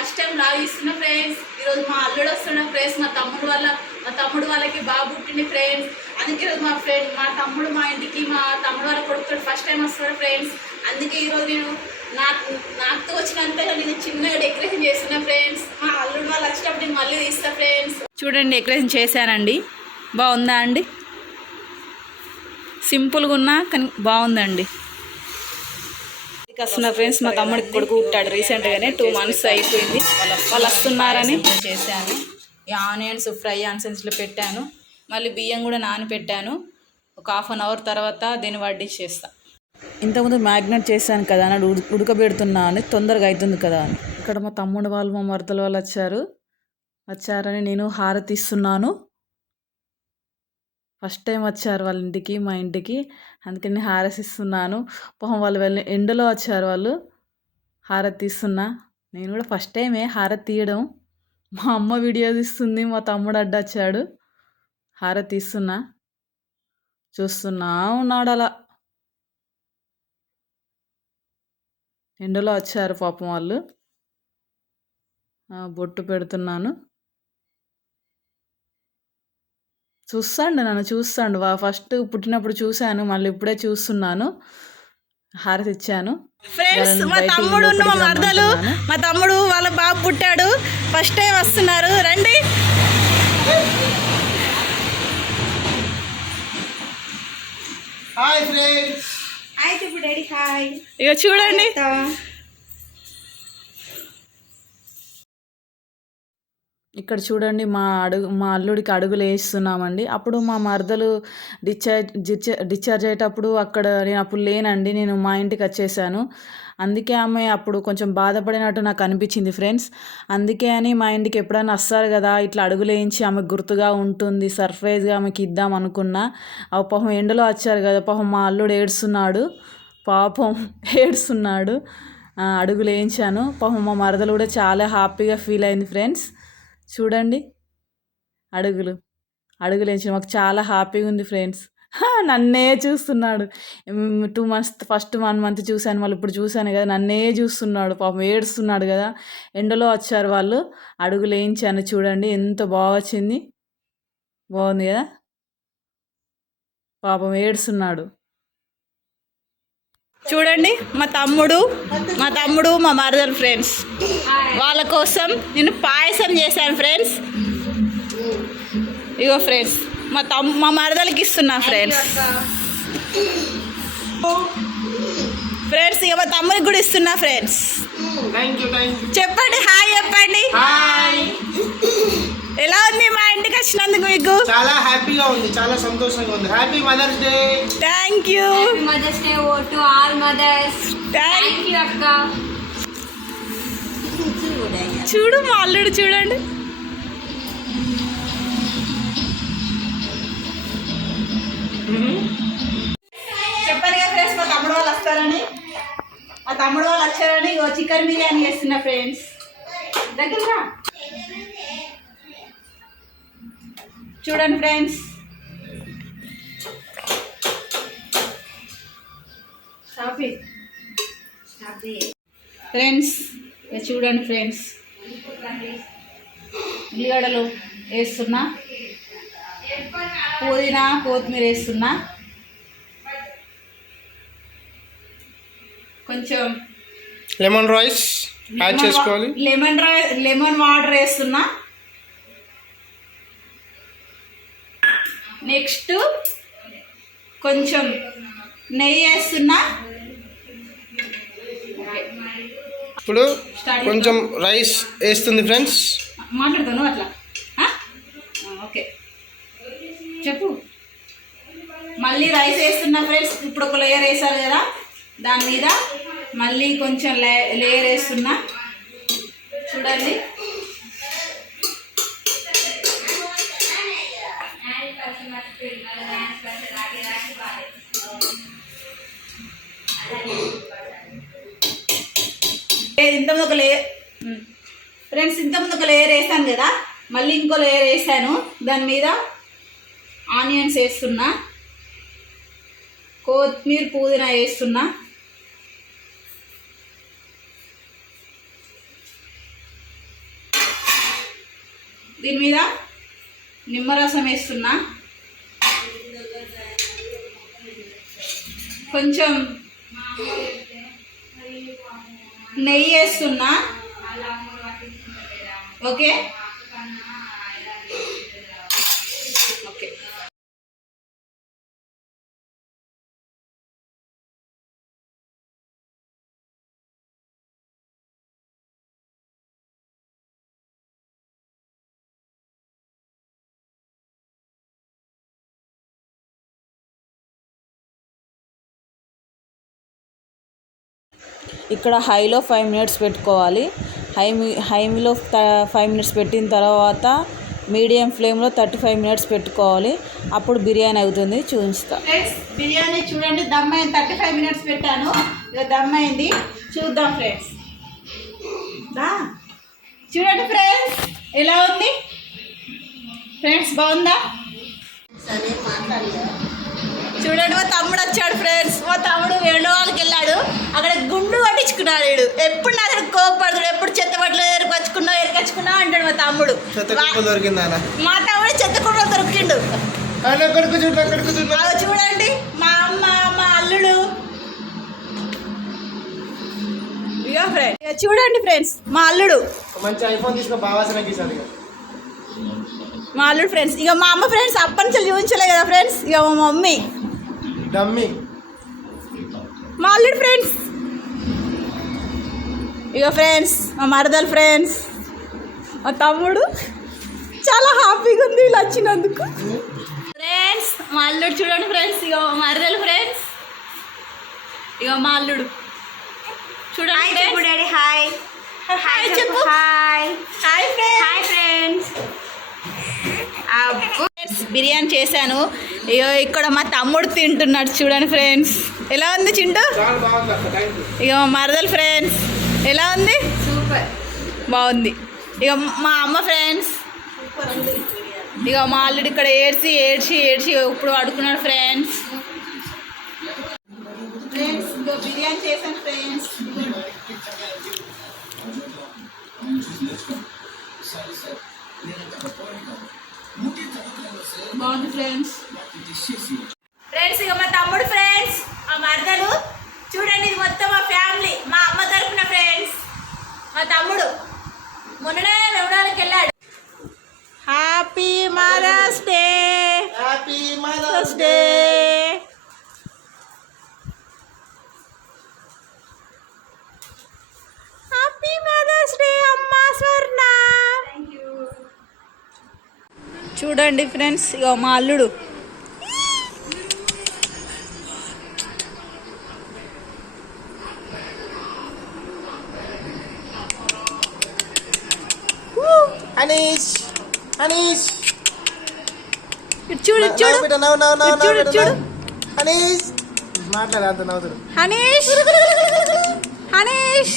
First time log ఇస్తున్నా friends. ఈరోజు మా అల్లుడు వస్తున్నా ఫ్రెండ్స్. మా తమ్ముడు వాళ్ళకి బాబు పుట్టింది ఫ్రెండ్స్. అందుకే ఈరోజు మా తమ్ముడు మా ఇంటికి మా తమ్ముడు వాళ్ళ కొడుకు ఫస్ట్ టైం వస్తున్నాడు ఫ్రెండ్స్. అందుకే ఈరోజు నేను నాతో వచ్చినంతగా నేను చిన్నగా డెకరేషన్ చేస్తున్నా ఫ్రెండ్స్. మా అల్లుడు వాళ్ళు వచ్చినప్పుడు నేను మళ్ళీ తీస్తా ఫ్రెండ్స్. చూడండి డెకరేషన్ చేశానండి. బాగుందా అండి? సింపుల్గా ఉన్నా కానీ బాగుందండి. వస్తున్నా ఫ్రెండ్స్. మా తమ్ముడికి కొడుకు పుట్టాడు రీసెంట్గానే, 2 months అయిపోయింది. వాళ్ళు వస్తున్నారని చేశాను. ఈ ఆనియన్స్ ఫ్రై ఆనియన్స్లో పెట్టాను. మళ్ళీ బియ్యం కూడా నానబెట్టాను. ఒక 1/2 hour తర్వాత దీన్ని వడ్డించేస్తాను. ఇంతకుముందు మ్యాగ్నేట్ చేశాను కదా అని ఉడకబెడుతున్నా అని తొందరగా అవుతుంది కదా అని. ఇక్కడ మా తమ్ముడు వాళ్ళు మా మరదల వాళ్ళు వచ్చారని నేను హారతి ఇస్తున్నాను. ఫస్ట్ టైం వచ్చారు వాళ్ళ ఇంటికి, మా ఇంటికి, అందుకని హారతి ఇస్తున్నాను. పాపం వాళ్ళు ఎండలో వచ్చారు. వాళ్ళు హారతి తీస్తున్నా. నేను కూడా ఫస్ట్ టైమే హారతి తీయడం. మా అమ్మ వీడియో తీస్తుంది, మా తమ్ముడు అడ్డొచ్చాడు. హారతి తీస్తున్నా, చూస్తున్నా ఉన్నాడు. అలా ఎండలో వచ్చారు పాపం వాళ్ళు. బొట్టు పెడుతున్నాను. నన్ను చూస్తాడు. ఫస్ట్ పుట్టినప్పుడు చూశాను, మళ్ళీ ఇప్పుడే చూస్తున్నాను. హారతి ఇచ్చాను ఫ్రెండ్స్. మా తమ్ముడు మా తమ్ముడు వాళ్ళ బాబు పుట్టాడు. ఫస్ట్ టైం వస్తున్నారు. రండి. Hi friends. హాయ్. ఇక చూడండి. ఇక్కడ చూడండి మా అల్లుడికి అడుగులు వేస్తున్నామండి. అప్పుడు మా మరదలు డిశ్చార్జ్ అయ్యేటప్పుడు నేను అప్పుడు లేనండి. నేను మా ఇంటికి వచ్చేసాను. అందుకే ఆమె అప్పుడు కొంచెం బాధపడినట్టు నాకు అనిపించింది ఫ్రెండ్స్. అందుకే అని మా ఇంటికి ఎప్పుడైనా వస్తారు కదా, ఇట్లా అడుగులు వేయించి ఆమెకు గుర్తుగా ఉంటుంది, సర్ప్రైజ్గా ఆమెకి ఇద్దాం అనుకున్నా. పాపం ఎండలో వచ్చారు కదా, పాపం మా అల్లుడు ఏడుస్తున్నాడు. అడుగులు వేయించాను. పాపం మా మరదలు కూడా చాలా హ్యాపీగా ఫీల్ అయింది ఫ్రెండ్స్. చూడండి అడుగులు వేయించిన మాకు చాలా హ్యాపీగా ఉంది ఫ్రెండ్స్. నన్నే చూస్తున్నాడు. 2 months ఫస్ట్ 1 month చూశాను, మళ్ళీ ఇప్పుడు చూశాను కదా, నన్నే చూస్తున్నాడు. పాపం ఏడుస్తున్నాడు కదా. ఎండలో వచ్చారు వాళ్ళు. అడుగులు వేయించాను. చూడండి ఎంత బాగా వచ్చింది. బాగుంది కదా. పాపం ఏడుస్తున్నాడు. చూడండి మా తమ్ముడు మా మరదలు ఫ్రెండ్స్. వాళ్ళ కోసం నేను పాయసం చేశాను ఫ్రెండ్స్. ఇగో ఫ్రెండ్స్ మా మరదలకి ఇస్తున్నా ఫ్రెండ్స్. ఇక మా తమ్ముడికి కూడా ఇస్తున్నా ఫ్రెండ్స్. చెప్పండి హాయ్ చెప్పండి. ఎలా ఉంది మా ఇంటికి వచ్చినందుకు మీకు? చాలా హ్యాపీగా ఉంది, చాలా సంతోషంగా ఉంది. Happy mother's day. Thank you. Happy mother's day to all mothers. Thank you అక్క. చూడు మా అల్లుడు చూడండి. చెప్పారు కదా ఫ్రెండ్స్ మా తమ్ముడు వాళ్ళు వస్తారని. చికెన్ బిర్యానీ చేస్తున్నా ఫ్రెండ్స్. దగ్గర చూడండి ఫ్రెండ్స్. చూడండి ఫ్రెండ్స్, ఉల్లిగడ్డలు వేస్తున్నా, పుదీనా కొత్తిమీర వేస్తున్నా, కొంచెం లెమన్ రైస్ యాడ్ చేసుకోవాలి. లెమన్ వాటర్ వేస్తున్నా. నెక్స్ట్ కొంచెం నెయ్యి వేస్తున్నా. ఇప్పుడు కొంచెం రైస్ వేస్తుంది ఫ్రెండ్స్. మాట్లాడతాను అట్లా. ఓకే చెప్పు. మళ్ళీ రైస్ వేస్తున్నా ఫ్రెండ్స్. ఇప్పుడు ఒక లేయర్ వేసారు కదా, దాని మీద మళ్ళీ కొంచెం లేయర్ వేస్తున్నా. చూడండి ఇంతకుముందు ఒక లేయర్ ఫ్రెండ్స్, ఇంతకుముందు ఒక లేయర్ వేసాను కదా, మళ్ళీ ఇంకో లేయర్ వేసాను. దాని మీద ఆనియన్స్ వేస్తున్నా, కొత్తిమీర పుదీనా వేస్తున్నా. దీని మీద నిమ్మరసం వేస్తున్నా, కొంచెం నెయ్యి వేస్తున్నా. Okay okay. ఇక్కడ హైలో 5 మినిట్స్ పెట్టుకోవాలి. హైలో 5 మినిట్స్ పెట్టిన తర్వాత మీడియం ఫ్లేమ్లో 35 మినిట్స్ పెట్టుకోవాలి. అప్పుడు బిర్యానీ అవుతుంది. చూపిస్తా ఫ్రెండ్స్. బిర్యానీ చూడండి, దమ్ అయింది. 35 మినిట్స్ పెట్టాను, ఇక దమ్ అయింది. చూద్దాం ఫ్రెండ్స్. చూడండి ఫ్రెండ్స్ ఎలా ఉంది ఫ్రెండ్స్, బాగుందా? చూడండి మా తమ్ముడు వచ్చాడు ఫ్రెండ్స్. మా తమ్ముడు వేణువాళ్ళకి వెళ్ళాడు, అక్కడ గుండు పట్టించుకున్నాడు. వీడు ఎప్పుడు నా దగ్గర కోపడతాడు, ఎప్పుడు చెత్త బట్టలు ఎరకొచ్చుకున్నా అంటాడు మా తమ్ముడు. మా తమ్ముడు చెత్త కుప్పలు దొరికిండు. చూడండి మా అమ్మ, మా అల్లుడు. ఇక ఫ్రెండ్స్ చూడండి ఫ్రెండ్స్, మా అల్లుడు మంచి ఐఫోన్ తీసుకో, బావాసనకి మా అల్లుడు ఫ్రెండ్స్. ఇక మా అమ్మ ఫ్రెండ్స్ అప్పటి నుంచి చూపించలే కదా ఫ్రెండ్స్. ఇక మా మమ్మీ డమ్మీ, మా అల్లుడు ఫ్రెండ్స్. ఇక ఫ్రెండ్స్ మా మరదలు ఫ్రెండ్స్, మా తమ్ముడు. చాలా హ్యాపీగా ఉంది ఇలా వచ్చినందుకు ఫ్రెండ్స్. మా అల్లుడు చూడండి ఫ్రెండ్స్. ఇక మా మరదలు ఫ్రెండ్స్. ఇక మా అల్లుడు చూడండి. హాయ్ హాయ్ చెప్పు. Hi hi friends. Friends. Biryani చేశాను. ఇక ఇక్కడ మా తమ్ముడు తింటున్నాడు చూడండి ఫ్రెండ్స్. ఎలా ఉంది చింటూ? ఇక మా మరదలు ఫ్రెండ్స్ ఎలా ఉంది? సూపర్, బాగుంది. ఇక మా అమ్మ ఫ్రెండ్స్. ఇక మా అల్లుడు ఇక్కడ ఏడ్చి ఇప్పుడు అడుగుతున్నాడు ఫ్రెండ్స్. ఫ్రెండ్స్ ఇక బిర్యానీ చేశాను ఫ్రెండ్స్. బాగుంది ఫ్రెండ్స్. ఫ్రెండ్స్ ఇక మా తమ్ముడు ఫ్రెండ్స్, మా మరదలు చూడండి. ఇది మొత్తం మా ఫ్యామిలీ, మా అమ్మ తరపున ఫ్రెండ్స్. మా తమ్ముడు మొన్ననే వెవడానికి వెళ్ళాడు. Happy mother's day. Happy mother's day. Happy mother's day అమ్మా స్వర్ణ. చూడండి ఫ్రెండ్స్, ఇక మా అల్లుడు. అనీష్, అనీష్ చూడు అనీష్ మాట్లాడు, అంత నవ్వుతాడు. హనీష్, హనీష్